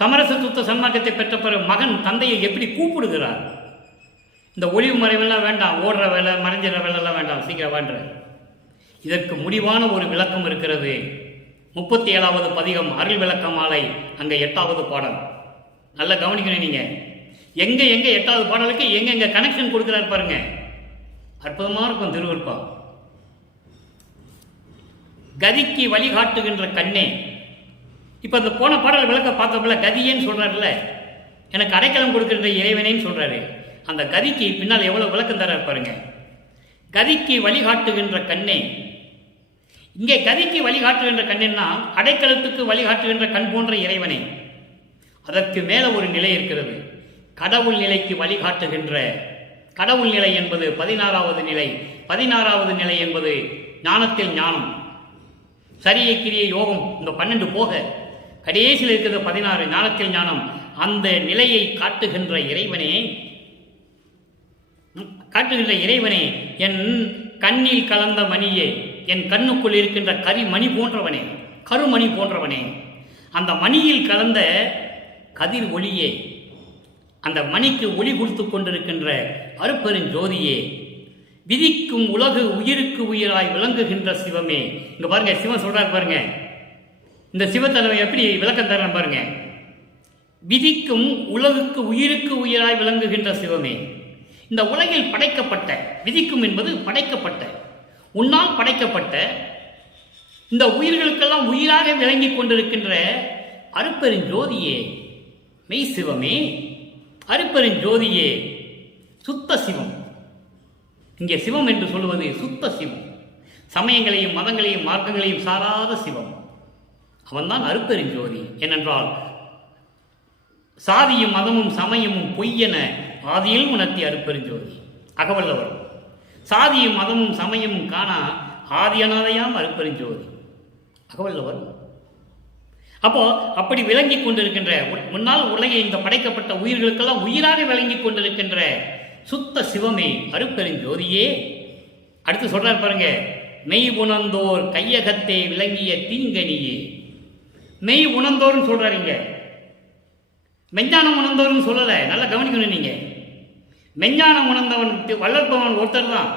சமரச சுத்த சன்மார்க்கத்தை பெற்ற பிறகு மகன் தந்தையை எப்படி கூப்பிடுகிறார். இந்த ஒளிவு மறைவெல்லாம் வேண்டாம், ஓடுற வேலை மறைஞ்சிற வேலைலாம் வேண்டாம், சீக்கிரம் வேண்ட. இதற்கு முடிவான ஒரு விளக்கம் இருக்கிறது. 37வது பதிகம் அருள் விளக்க மாலை, அங்கே 8வது பாடல். நல்லா கவனிக்கணும். நீங்க எங்க 8வது பாடலுக்கு எங்க கனெக்ஷன் கொடுக்கிறார் பாருங்க. அற்புதமா இருக்கும் திருவருப்பா. கதிக்கு வழிகாட்டுகின்ற கண்ணே. இப்ப இந்த போன பாடல் விளக்க பார்த்தப்பல கதியேன்னு சொல்றாருல்ல, எனக்கு அடைக்கலம் கொடுக்கின்ற இறைவனேன்னு சொல்றாரு. அந்த கதிக்கு பின்னால் எவ்வளவு விளக்கம் தரார் பாருங்க. கதிக்கு வழிகாட்டுகின்ற கண்ணே. இங்கே கதிக்கு வழிகாட்டுகின்ற கண்ணென்னா அடைக்கலத்துக்கு வழிகாட்டுகின்ற கண் போன்ற இறைவனே. அதற்கு மேல ஒரு நிலை இருக்கிறது, கடவுள் நிலைக்கு வழிகாட்டுகின்ற. கடவுள் நிலை என்பது 16வது நிலை. 16வது நிலை என்பது ஞானத்தில் ஞானம், சரியை கிரியை யோகம், இந்த 12 போக கடைசியில் இருக்கிறது 16 ஞானத்தில் ஞானம். அந்த நிலையை காட்டுகின்ற இறைவனே, என் கண்ணில் கலந்த மணியே, என் கண்ணுக்குள் இருக்கின்ற கரிமணி போன்றவனே, கருமணி போன்றவனே, அந்த மணியில் கலந்த கதிர் ஒளியே, அந்த மணிக்கு ஒளி கொடுத்து கொண்டிருக்கின்ற அருப்பெருஞ்சோதியே, விதிக்கும் உலகு உயிருக்கு உயிராய் விளங்குகின்ற சிவமே. இங்க பாருங்க, சிவன் சொல்றாரு பாருங்க. இந்த சிவத்தலைமை எப்படி விளக்கம் தரணும் பாருங்க. விதிக்கும் உலகுக்கு உயிருக்கு உயிராய் விளங்குகின்ற சிவமே. இந்த உலகில் படைக்கப்பட்ட, விதிக்கும் என்பது படைக்கப்பட்ட, உன்னால் படைக்கப்பட்ட இந்த உயிர்களுக்கெல்லாம் உயிராக விளங்கி கொண்டிருக்கின்ற அருப்பெருஞ்சோதியே, மெய் சிவமே, அருப்பெருஞ்சோதியே, சுத்த சிவம். இங்கே சிவம் என்று சொல்வது சுத்த சிவம், சமயங்களையும் மதங்களையும் மார்க்கங்களையும் சாராத சிவம். அவன்தான் அருப்பெருஞ்சோதி. ஏனென்றால் சாதியும் மதமும் சமயமும் பொய்யென ஆதியில் உணர்த்திய அருப்பெருஞ்சோதி அகவல்லவர். சாதியும் மதமும் சமயமும் காணா ஆதியனாதையாம் அருப்பெருஞ்சோதி அகவல்லவர். அப்போ அப்படி விளங்கி கொண்டிருக்கின்ற, முன்னால் உலகில் இந்த படைக்கப்பட்ட உயிர்களுக்கெல்லாம் உயிராக விளங்கி கொண்டிருக்கின்ற சுத்த சிவமே, அருப்பெருஞ்சோதியே. அடுத்து சொல்றார் பாருங்க, மெய் உணர்ந்தோர் கையகத்தே விளங்கிய தீங்கனியே. மெய் உணர்ந்தோர்னு சொல்றாருங்க, மெஞ்ஞானம் உணர்ந்தோர்னு சொல்லலை. நல்லா கவனிக்கணும். நீங்க மெஞ்ஞானம் உணர்ந்தவன் வளர்ப்பவன் ஒருத்தர் தான்,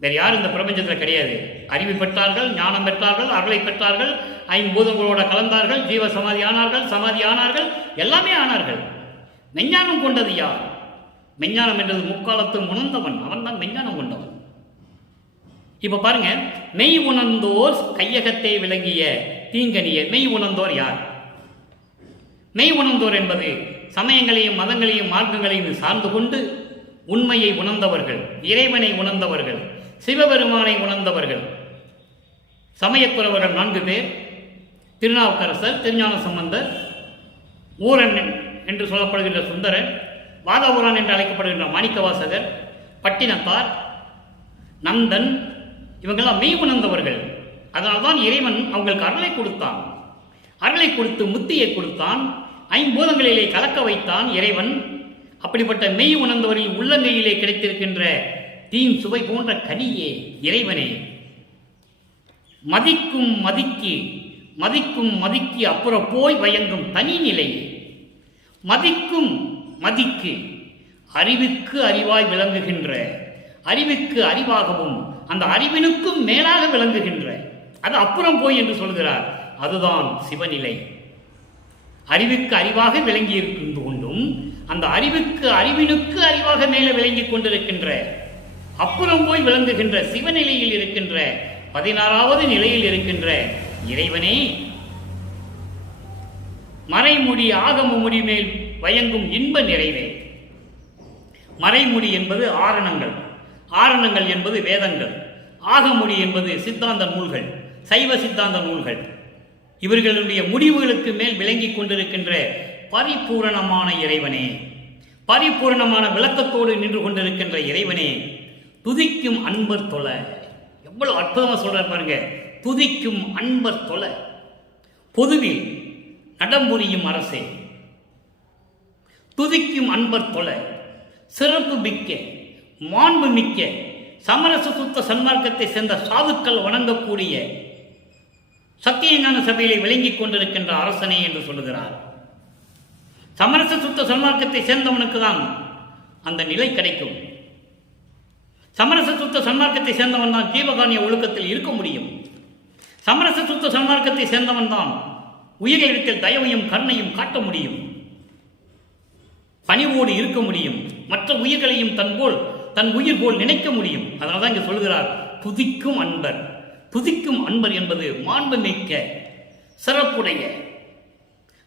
வேற யாரும் இந்த பிரபஞ்சத்தில் கிடையாது. அறிவு பெற்றார்கள், ஞானம் பெற்றார்கள், அருளை பெற்றார்கள், 5 பூதங்களோட கலந்தார்கள், ஜீவ சமாதி ஆனார்கள், சமாதி ஆனார்கள், எல்லாமே ஆனார்கள். மெஞ்ஞானம் கொண்டது யார்? மெஞ்ஞானம் என்றது முக்காலத்து உணர்ந்தவன், அவன் தான் மெஞ்ஞானம் கொண்டவன். இப்ப பாருங்க, மெய் உணர்ந்தோர் கையகத்தை விளங்கிய தீங்கனிய. மெய் உணர்ந்தோர் யார்? மெய் உணர்ந்தோர் என்பது சமயங்களையும் மதங்களையும் மார்க்கங்களையும் சார்ந்து கொண்டு உண்மையை உணர்ந்தவர்கள், இறைவனை உணர்ந்தவர்கள், சிவபெருமானை உணர்ந்தவர்கள். சமயக்குறவர்கள் 4 பேர், திருநாவுக்கரசர், திருஞான சம்பந்தர், ஊரன் என்று சொல்லப்படுகின்ற சுந்தரர், வாதவூரான் என்று அழைக்கப்படுகின்ற மாணிக்கவாசகர், பட்டினத்தார், நந்தன், இவங்கெல்லாம் மெய் உணர்ந்தவர்கள். அதனால்தான் இறைவன் அவங்களுக்கு அருளை கொடுத்தான். அருளை கொடுத்து முத்தியை கொடுத்தான். 5 பூதங்களிலே கலக்க வைத்தான் இறைவன். அப்படிப்பட்ட மெய் உணர்ந்தவரில் உள்ளங்கையிலே கிடைத்திருக்கின்ற தீன் சுவை போன்ற கனியே இறைவனே. மதிக்கும் மதிக்கு அப்புறம் போய் வயங்கும் தனி நிலை. மதிக்கும் மதிக்கு அறிவுக்கு அறிவாய் விளங்குகின்ற, அறிவுக்கு அறிவாகவும் அந்த அறிவினுக்கும் மேலாக விளங்குகின்ற, அது அப்புறம் போய் என்று சொல்கிறார். அதுதான் சிவநிலை. அறிவுக்கு அறிவாக விளங்கி இருந்து கொண்டும் அந்த அறிவுக்கு அறிவினுக்கு அறிவாக மேலே விளங்கி கொண்டிருக்கின்ற, அப்புறம் போய் விளங்குகின்ற சிவநிலையில் இருக்கின்ற 16வது நிலையில் இருக்கின்ற இறைவனே, மறைமுடி ஆகம முடி மேல் வயங்கும் இன்ப நிறைவே. மறைமுடி என்பது ஆரணங்கள், ஆரணங்கள் என்பது வேதங்கள், ஆகமுடி என்பது சித்தாந்த நூல்கள், சைவ சித்தாந்த நூல்கள். இவர்களுடைய முடிவுகளுக்கு மேல் விளங்கிக் கொண்டிருக்கின்ற பரிபூரணமான இறைவனே, பரிபூரணமான விளக்கத்தோடு நின்று கொண்டிருக்கின்ற இறைவனே, துதிக்கும் அன்பர் தொல. எவ்வளவு அற்புதமா சொல்றார் பாருங்க. துதிக்கும் அன்பர் தொல, பொதுவில் நடம்புரியும் அரசே. துதிக்கும் அன்பர் தொல, சிறப்பு மிக்க, மாண்பு மிக்க, சமரச சுத்த சன்மார்க்கத்தை சேர்ந்த சாதுக்கள் வணங்கக்கூடிய சத்தியஞான சபையிலே விளங்கிக் கொண்டிருக்கின்ற அரசனே என்று சொல்லுகிறார். சமரச சுத்த சன்மார்க்கத்தை சேர்ந்தவனுக்கு தான் அந்த நிலை கிடைக்கும். சமரச சுத்த சன்மார்க்கத்தை சேர்ந்தவன் தான் ஜீவகானிய ஒழுக்கத்தில் இருக்க முடியும். சமரச சுத்த சன்மார்க்கத்தை சேர்ந்தவன் தான் உயிரிழத்தில் தயவையும் கருணையும் காட்ட முடியும், பணிவோடு இருக்க முடியும், மற்ற உயிர்களையும் தன் உயிர் போல் நினைக்க முடியும். அதனால தான் இங்கே சொல்கிறார் துதிக்கும் அன்பர். துதிக்கும் அன்பர் என்பது மாண்பு மிக்க, சிறப்புடைய,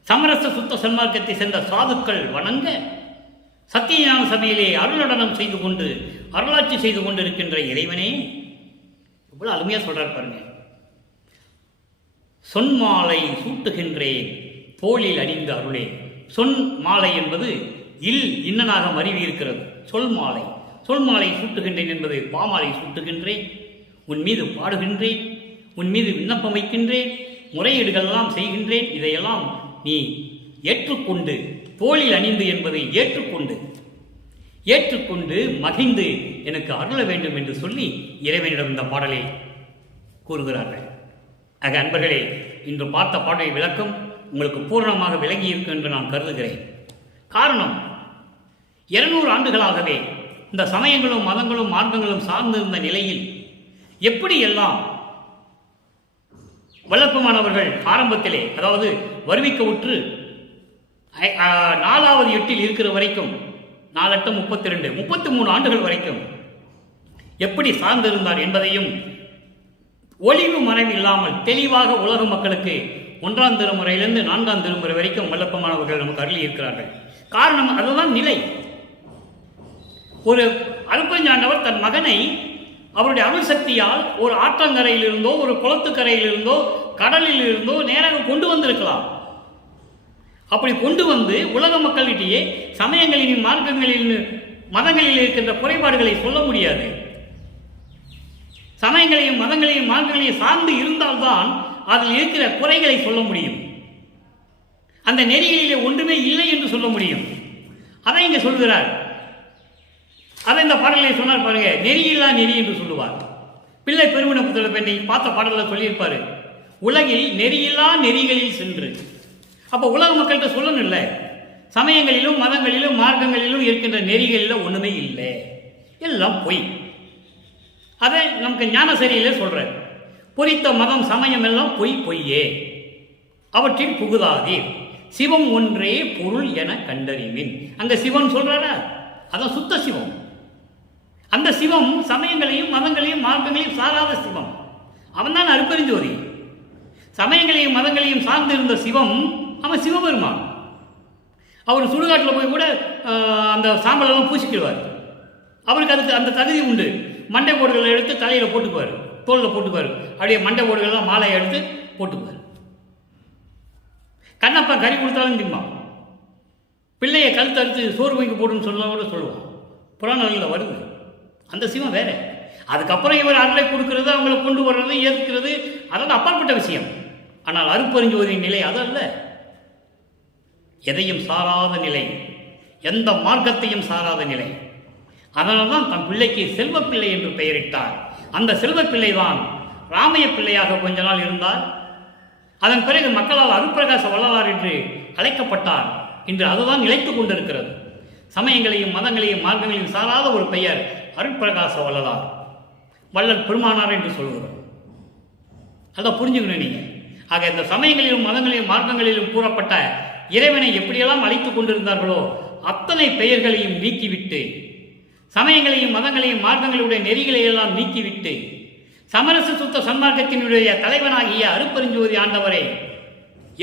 சமரச சுத்த சன்மார்க்கத்தை சேர்ந்த சாதுக்கள் வணங்க சத்தியஞான சபையிலே அருளடனம் செய்து கொண்டு அருளாட்சி செய்து கொண்டிருக்கின்ற இறைவனே. இவ்வளவு அருமையா சொல்றார் பாருங்க. சொன்மாலை சூட்டுகின்றேன் போலில் அணிந்த அருளே. சொன் மாலை என்பது இன்னனாக மருவி இருக்கிறது. சொல் மாலை, சொல் மாலை சூட்டுகின்றேன் என்பது பாமாலை சூட்டுகின்றேன், உன் மீது பாடுகின்றேன், உன் மீது விண்ணப்பம் வைக்கின்றேன், முறையீடுகளெல்லாம் செய்கின்றேன். இதையெல்லாம் நீ ஏற்றுக்கொண்டு, தோளில் அணிந்து என்பதை ஏற்றுக்கொண்டு மகிழ்ந்து எனக்கு அருள வேண்டும் என்று சொல்லி இறைவனிடம் இந்த பாடலை கூறுகிறார்கள். ஆக அன்பர்களே, இன்று பார்த்த பாடலை விளக்கம் உங்களுக்கு பூரணமாக விளங்கி இருக்கும் என்று நான் கருதுகிறேன். காரணம், 200 ஆண்டுகளாகவே இந்த சமயங்களும் மதங்களும் மார்க்கங்களும் சார்ந்திருந்த நிலையில் எப்படியெல்லாம் வல்லப்பமானவர்கள் ஆரம்பத்திலே, அதாவது வருவிக்க உற்று 4வது எட்டில் இருக்கிற வரைக்கும், 4 8 32 33 ஆண்டுகள் வரைக்கும் எப்படி சார்ந்திருந்தார் என்பதையும் ஒளிவு மறைவு இல்லாமல் தெளிவாக உலக மக்களுக்கு 1ஆம் திருமுறையிலிருந்து 4ஆம் திருமுறை வரைக்கும் வல்லப்பமானவர்கள் நமக்கு அருளி இருக்கிறார்கள். காரணம், அதுதான் நிலை. ஒரு அருப்பஞ்சாண்டவர் தன் மகனை அவருடைய அருள் சக்தியால் ஒரு ஆற்றங்கரையில் இருந்தோ, ஒரு குளத்துக்கரையில் இருந்தோ, கடலில் இருந்தோ நேராக கொண்டு வந்திருக்கலாம். அப்படி கொண்டு வந்து உலக மக்களிடையே சமயங்களின் மார்க்கங்களில் மதங்களில் இருக்கின்ற குறைபாடுகளை சொல்ல முடியாது. சமயங்களையும் மதங்களையும் மார்க்கங்களையும் சார்ந்து இருந்தால்தான் அதில் இருக்கிற குறைகளை சொல்ல முடியும். அந்த நெறிகளிலே ஒன்றுமே இல்லை என்று சொல்ல முடியும். அதை இங்கே சொல்கிறார். அதை இந்த பாடலை சொன்னார் பாருங்க. நெறியில்லா நெறி என்று சொல்லுவார். பிள்ளை பெருமின புத்தக பெண்ணை பார்த்த பாடலில் சொல்லியிருப்பாரு, உலகில் நெறியில்லா நெறிகளில் சென்று. அப்போ உலக மக்கள்கிட்ட சொல்லணும் இல்லை, சமயங்களிலும் மதங்களிலும் மார்க்கங்களிலும் இருக்கின்ற நெறிகளில் ஒன்றுமே இல்லை, எல்லாம் பொய். அதை நமக்கு ஞானசரியிலே சொல்ற, பொறித்த மதம் சமயம் எல்லாம் பொய்யே, அவற்றில் புகுதாதீர், சிவம் ஒன்றே பொருள் என கண்டறிவின். அங்க சிவன் சொல்றாரா, அதான் சுத்த சிவம். அந்த சிவம் சமயங்களையும் மதங்களையும் மார்க்கங்களையும் சாராத சிவம். அவன் தான் அருப்பெருஞ்சோதி. சமயங்களையும் மதங்களையும் சார்ந்திருந்த சிவம் அவன் சிவபெருமான். அவர் சுடுகாட்டில் போய் கூட அந்த சாம்பலெல்லாம் பூசிக்கிடுவார். அவருக்கு அதுக்கு அந்த தகுதி உண்டு. மண்டை கோடுகளை எடுத்து தலையில் போட்டுக்குவார். தோளில் போட்டுக்குவார். அப்படியே மண்டை ஓடுகள்லாம் மாலையை எடுத்து போட்டுக்குவார். கண்ணப்பா கறி கொடுத்தாலும் திம்பான். பிள்ளையை கழுத்து அறுத்து சோறு வாங்கி போடுன்னு சொல்ல கூட சொல்லுவான். புராணங்களில் வருது. அந்த சிவம் வேற. அதுக்கப்புறம் இவர் அருளை கொடுக்கறது, அவங்களை கொண்டு வர்றது, ஏற்கிறது, அதெல்லாம் அப்பாற்பட்ட விஷயம். ஆனால் அருட்பெருஞ்சோதியின் நிலை அதல்ல. எதையும் சாராத நிலை, எந்த மார்க்கத்தையும் சாராத நிலை. அதனால்தான் தான் தன் பிள்ளைக்கு செல்வப்பிள்ளை என்று பெயரிட்டார். அந்த செல்வப்பிள்ளை தான் ராமைய பிள்ளையாக கொஞ்ச நாள் இருந்தார். அதன் பிறகு மக்களால் அருட்பிரகாச வள்ளலார் என்று அழைக்கப்பட்டார். இன்று அதுதான் நிலைத்துக் கொண்டிருக்கிறது. சமயங்களையும் மதங்களையும் மார்க்கங்களையும் சாராத ஒரு பெயர் அருட்பிரகாச வள்ளலார், வள்ளல் பெருமானார் என்று சொல்கிறோம். அதை புரிஞ்சுக்கணும் நீங்க. ஆக இந்த சமயங்களிலும் மதங்களிலும் மார்க்கங்களிலும் கூறப்பட்ட இறைவனை எப்படியெல்லாம் அழைத்துக் கொண்டிருந்தார்களோ அத்தனை பெயர்களையும் நீக்கிவிட்டு, சமயங்களையும் மதங்களையும் மார்க்கங்களுடைய நெறிகளை எல்லாம் நீக்கிவிட்டு, சமரச சுத்த சன்மார்க்கத்தினுடைய தலைவனாகிய அருட்பெருஞ்சோதி ஆண்டவரை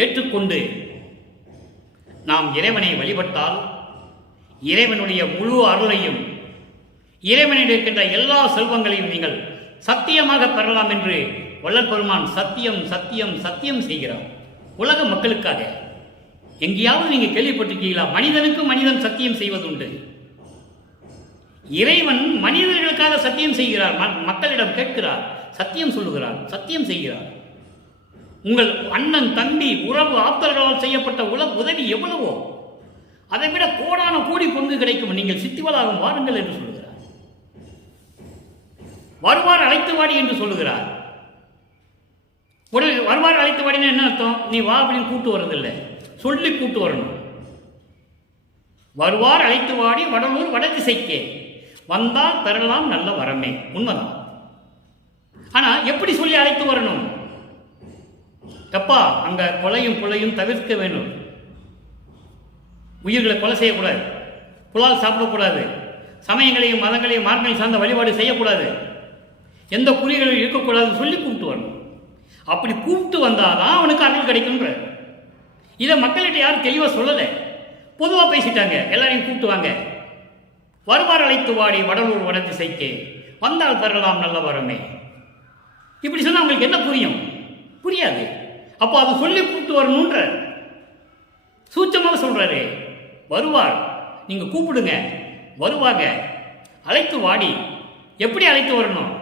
ஏற்றுக்கொண்டு நாம் இறைவனை வழிபட்டால் இறைவனுடைய முழு அருளையும், இறைவனில் இருக்கின்ற எல்லா செல்வங்களையும் நீங்கள் சத்தியமாக பெறலாம் என்று வள்ளல் பெருமான் சத்தியம் சத்தியம் சத்தியம் செய்கிறார். உலக மக்களுக்காக. எங்கேயாவது நீங்க கேள்விப்பட்டிருக்கீங்களா மனிதனுக்கு மனிதன் சத்தியம் செய்வதுண்டு? இறைவன் மனிதர்களுக்காக சத்தியம் செய்கிறார். மக்களிடம் கேட்கிறார், சத்தியம் சொல்லுகிறார், சத்தியம் செய்கிறார். உங்கள் அண்ணன் தம்பி உறவு ஆப்தர்களால் செய்யப்பட்ட உதவி எவ்வளவோ அதை விட கோடான கோடி பங்கு கிடைக்கும். நீங்கள் சித்திவளாகம் வாருங்கள் என்று சொல்லுகிறார். வருவார் அழைத்து வாடி என்று சொல்லுகிறார். வருவார் அழைத்து வாடினா என்ன அர்த்தம்? நீ வா அப்படின்னு கூட்டு வர்றதில்லை, சொல்லி கூட்டு வரணும். வருவார் அழைத்து வாடி வடலூர் வடதிசைக்கே வந்தால் பெறலாம் நல்ல வரமே. உண்மைதான். ஆனா எப்படி சொல்லி அழைத்து வரணும்? தப்பா அங்க கொலையும் புலையும் தவிர்க்க வேண்டும். உயிர்களை கொலை செய்யக்கூடாது, புலால் சாப்பிடக்கூடாது, சமயங்களையும் மதங்களையும் மார்க்கங்களையும் சார்ந்த வழிபாடு செய்யக்கூடாது, எந்த குறிகளும் இருக்கக்கூடாது சொல்லி கூப்பிட்டு வரணும். அப்படி கூப்பிட்டு வந்தாதான் அவனுக்கு அருள் கிடைக்கும்ன்ற. இதை மக்கள்கிட்ட யாரும் தெளிவாக சொல்லலை, பொதுவாக பேசிட்டாங்க. எல்லாரையும் கூப்பிட்டு வாங்க, வருவார் அழைத்து வாடி வடலூர் வடதிசைக்கு வந்தால் பெறலாம் நல்ல வரமே. இப்படி சொன்னா அவங்களுக்கு என்ன புரியும்? புரியாது. அப்போ அதை சொல்லி கூப்பிட்டு வரணுன்ற சூட்சமாக சொல்றாரு. வருவார், நீங்க கூப்பிடுங்க, வருவாங்க, அழைத்து வாடி. எப்படி அழைத்து வரணும்?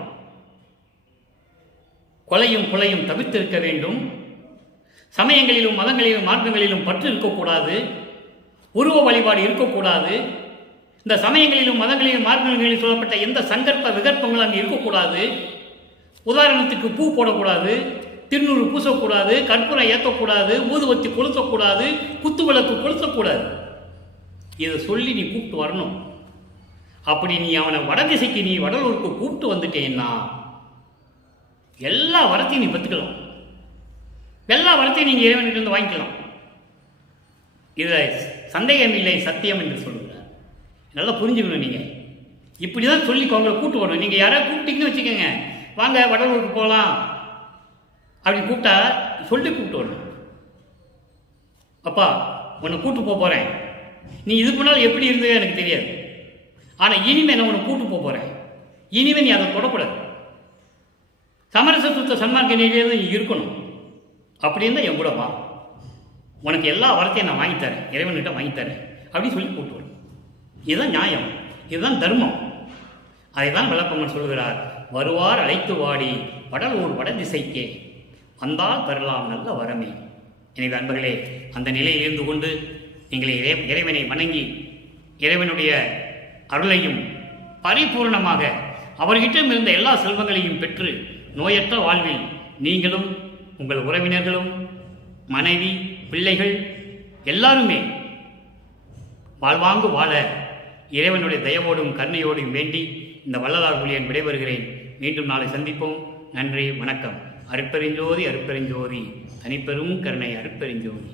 கொலையும் புலையும் தவிர்த்திருக்க வேண்டும். சமயங்களிலும் மதங்களிலும் மார்க்கங்களிலும் பற்று இருக்கக்கூடாது, உருவ வழிபாடு இருக்கக்கூடாது. இந்த சமயங்களிலும் மதங்களிலும் மார்க்கங்களிலும் சொல்லப்பட்ட எந்த சங்கற்ப விகற்பங்களும் அங்கே இருக்கக்கூடாது. உதாரணத்துக்கு பூ போடக்கூடாது, திருநூறு பூசக்கூடாது, கற்பூரம் ஏற்றக்கூடாது, ஊதுவத்தி கொளுத்தக்கூடாது, குத்து விளக்கு கொளுத்தக்கூடாது. இதை சொல்லி நீ கூப்பிட்டு வரணும். அப்படி நீ அவனை வடதிசைக்கு, நீ வடலூருக்கு கூப்பிட்டு வந்துட்டேன்னா எல்லா வரத்தையும் நீ பெற்றுக்கலாம், எல்லா வரத்தையும் நீங்கள் இறைவன்கிட்ட இருந்து வாங்கிக்கலாம். இதில் சந்தேகம் இல்லை, சத்தியம் என்று சொல்லுகிறார். நல்லா புரிஞ்சுக்கணும். நீங்கள் இப்படி தான் சொல்லி அவங்களை கூப்பிட்டு வரணும். நீங்கள் யாராவது கூப்பிட்டீங்கன்னு வச்சுக்கோங்க, வாங்க வடலூருக்கு போகலாம் அப்படி கூப்பிட்டா சொல்லி கூப்பிட்டு வரணும். அப்பா உன்னை கூப்பிட்டு போகிறேன், நீ இதுக்கு முன்னால் எப்படி இருந்தது எனக்கு தெரியாது, ஆனால் இனிமேல் நான் உன்னை கூப்பிட்டு போகிறேன், இனிமேல் நீ அதை தொடக்கூடாது, சமரச சுத்த சன்மார்க்க நிலையிலே நீ இருக்கணும். அப்படி இருந்தால் என் கூட வா, உனக்கு எல்லா வரத்தையும் நான் வாங்கித்தரேன், இறைவன்கிட்ட வாங்கித்தரேன் அப்படின்னு சொல்லி கூப்பிட்டு வரணும். இதுதான் நியாயம், இதுதான் தர்மம். அதை தான் விளக்கம்மன் சொல்கிறார். வருவார் அழைத்து வாடி வடலூர் வடதிசைக்கே வந்தால் பெறலாம் நல்ல வரமே. எனவே அன்பர்களே, அந்த நிலையில் இருந்து கொண்டு நீங்கள் இறைவனை வணங்கி இறைவனுடைய அருளையும் பரிபூர்ணமாக அவர்கிட்ட இருந்த எல்லா செல்வங்களையும் பெற்று நோயற்ற வாழ்வில் நீங்களும் உங்கள் உறவினர்களும் மனைவி பிள்ளைகள் எல்லாருமே வாழ்வாங்கு வாழ இறைவனுடைய தயவோடும் கருணையோடும் வேண்டி இந்த வள்ளலார் ஊழியன் விடைபெறுகிறேன். மீண்டும் நாளை சந்திப்போம். நன்றி, வணக்கம். அருட்பெருஞ்சோதி அருட்பெருஞ்சோதி, தனிப்பெரும் கருணை அருட்பெருஞ்சோதி.